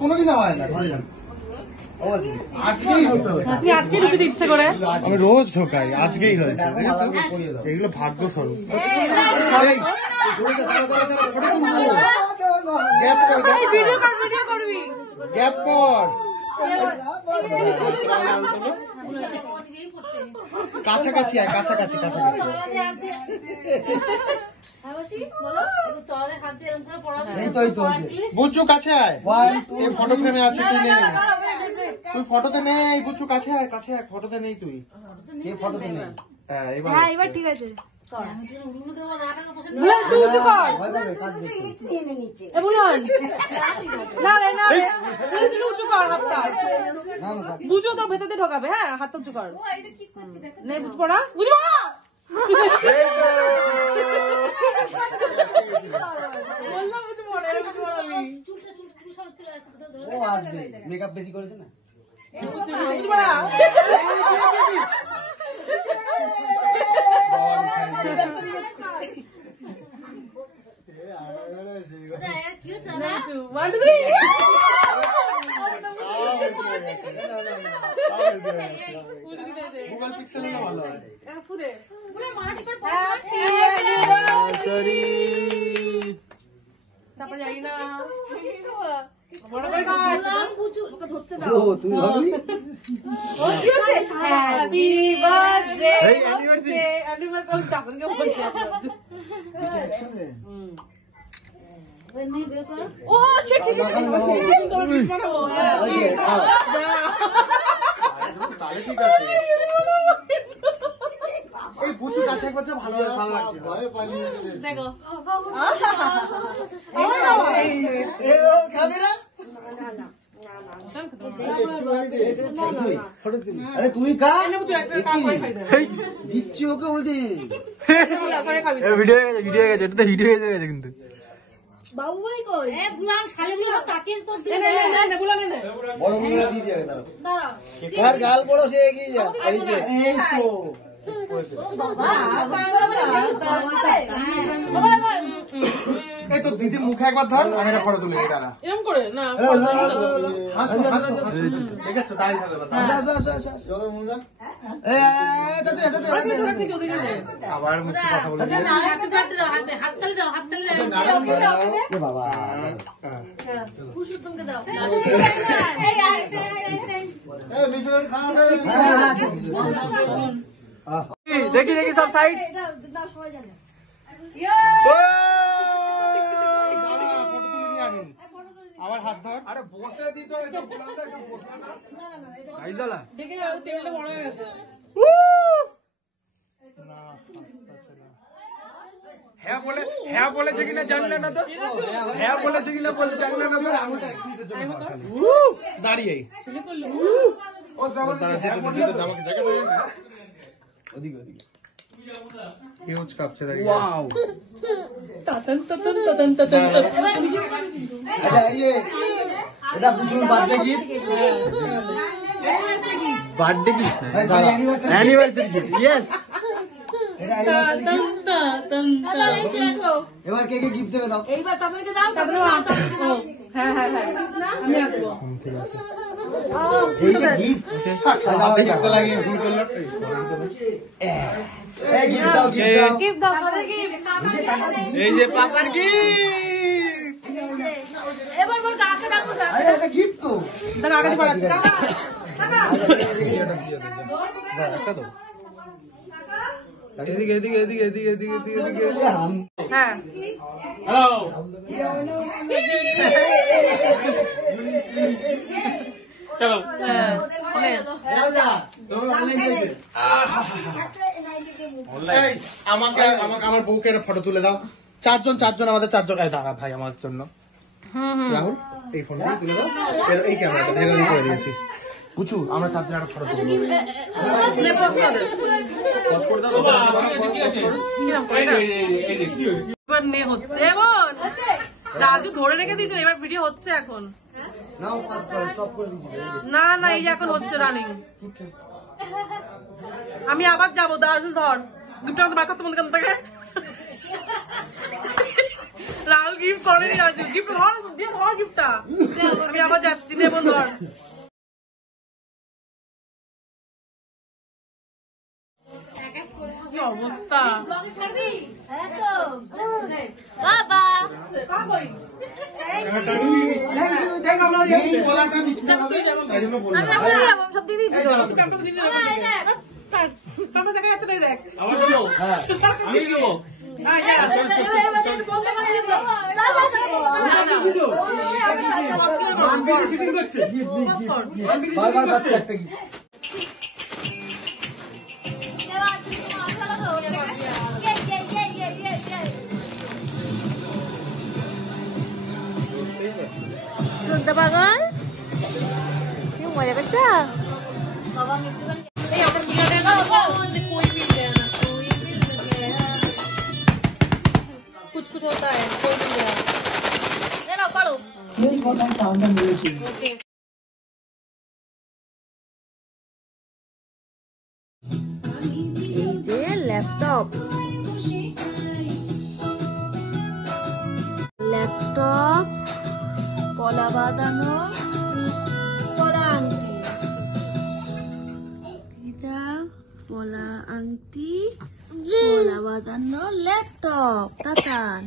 কোনোদিন হয় না, আজকেই হতে হবে। তুই আজকে ঢুকে দিচ্ছে করে, আমি রোজ ঢোকাই, আজকেই হয়েছে। এগুলো ভাগ্য স্বরূপ। গ্যাপ কর, কাছাকাছি আয়, কাছাকাছি কাছাকাছি। বুঝছু কাছে আয়, এই ফটো ফ্রেমে আছে, তুই নেই, তুই ফটোতে নেই। বুঝছু কাছে আয়, কাছে আয়, ফটোতে নেই তুই। ফটোতে নেই। হ্যাঁ এবার ঠিক আছে। বুঝো তো ভেতর দিয়ে ঢোকাবে। হ্যাঁ হাত উঁচু কর, নেই বুঝ পড়া, বুঝ পড়া। বললাম বুঝ পড়া, ও আসবে, মেকআপ বেশি করেছে না। গুগল পিক্সেল ভালো হয়। তারপরে যাই না এই বুঝু কাছে একবার ভালো ভালো লাগছে। দেখো তুই দিচ্ছি ওকে, বলছি ভিডিও হয়ে গেছে, ভিডিও হয়ে গেছে, এটা তো ভিডিও হয়ে গেছে কিন্তু। বাবু ভাই কই? কার গাল বড় সে এগিয়ে যা। এই যে এই তো এই তো দিদির মুখে একবার ধর, আমি একটা ফটো তুলে দিই। দাঁড়া এরকম করে না, দেখেছো দাঁড়িয়ে থাকবে। আবার মুখে কথা বলে বাবা দেখি দেখি সব সাইড। আবার হাত ধর। আরে বসে দিত, এটা বুলানটা একটু বসে না। গাইজালা দেখে যাও টেবিলটা বড় হয়ে গেছে। হ্যাঁ বলে, হ্যাঁ বলেছে কিনা জানলে না তো, হ্যাঁ বলেছে কিনা বলে জানলে না তো। দাঁড়িয়ে ও শ্রাবণ ওদিকে ওদিকে হিউজ কাঁপছে দাঁড়িয়ে। ওয়াও তাতন তাতন তাতন তাতন। আচ্ছা এই এটা বুঝুন birthday gift, birthday gift, sorry anniversary anniversary gift. Yes, এটা অ্যানিভার্সারি তাতন গিফট। তাতন তাতন। এবার কে কে গিফট দেবে দাও। এইবার তাদেরকে দাও, তাদেরকে দাও। হ্যাঁ হ্যাঁ হ্যাঁ আমি আসবো। এই যে গিফট হাতে কাছে লাগিয়ে ভুল করলো। এই গিফট দাও, গিফট দাও। গিফট দাও, তাদের গিফট। এই যে পাপার গিফট। এবার বল কাকে ডাকবো? আরে এটা গিফট তো। দাদা আগে পড়াচ্ছি। কাকা কাকা এদিকে এদিকে এদিকে এদিকে এদিকে এদিকে এদিকে। হ্যাঁ চলো আমাকে আমাকে আমার বউকে ফটো তুলে দাও। চারজন আমাদের চারজন। দাঁড়া ভাই আমার জন্য রাহুল এই ফোনটা তুলে দাও। এই ক্যামেরাটা ভেঙে করে দিয়েছি। বুঝু আমরা চারজন একটা ফটো তুলবো। এবার নে হচ্ছে এখন রাজু ধরে রেখে দিয়েছে। এবার ভিডিও হচ্ছে এখন। নাও স্টপ করে দিয়েছি। না না এই যে এখন হচ্ছে রানিং। আমি আবার যাবো। দাঁড়া ধর গিফট বার করতে মনে কেন থাকে। রাহুল গিফট করেনি রাজু, গিফট দিয়ে ধর গিফটটা, আমি আবার যাচ্ছি, দেবো ধর। কি অবস্থা বাবা এই গলাটা নিচে হবে, তাই জন্য বললাম। সব দিদি দেখা যাচ্ছে তাই দেখ। বারবার বাচ্চা একটা কি শুনতে পাগল কি মজা করছ বাবা कुछ कुछ होता है, कोई नहीं गया। পড়ো ओके এই যে ল্যাপটপ কলা বাঁধানো কলা আংটি, এটা কলা আংটি, কলা বাঁধানো ল্যাপটপ, তাতান